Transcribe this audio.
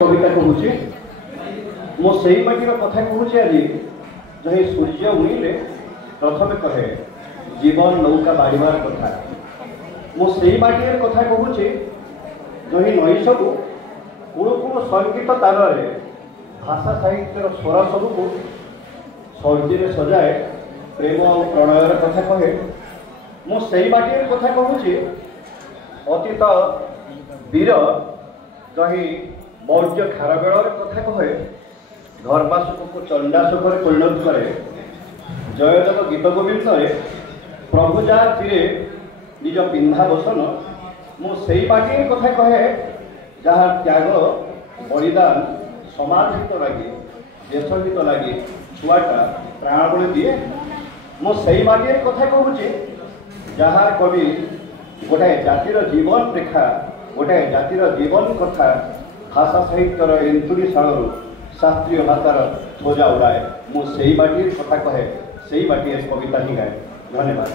कविता कहूँ मो से माटीर कथा कहूँ आज जही सूर्य उइले प्रथमे कहे जीवन नौका बाड़ीबार कथा मो से माटीर कथा कहूँ जही नई सबू कूण कूण संगीत ताल भाषा साहित्यर स्वर सबू सर्जी सजाए प्रेम और प्रणयर कथा कहे मो से माटीर कथा कहूँ अतीत वीर जही मौर्य खारबेलर कथा कहे धर्माशोक को चंडाशोक परिणत करे जयदेव गीत गोविंद प्रभु जा तीरे निज पिंधा बसन मु से पार्टी कथा कहे जहाँ त्याग बलिदान समाज हित लगे देश हित लगे छुआटा प्राण बलि दिए मु से पार्टी कथा कहूँ जहाँ कवि गोटाए जातिर जीवन रेखा गोटाए जातिर जीवन कथा भाषा साहित्यर एंतुरी शालू शास्त्रीय भाषार ध्वजा उड़ाए मु से बाटी कथा कहे से बाटी कविता ही गाए। धन्यवाद।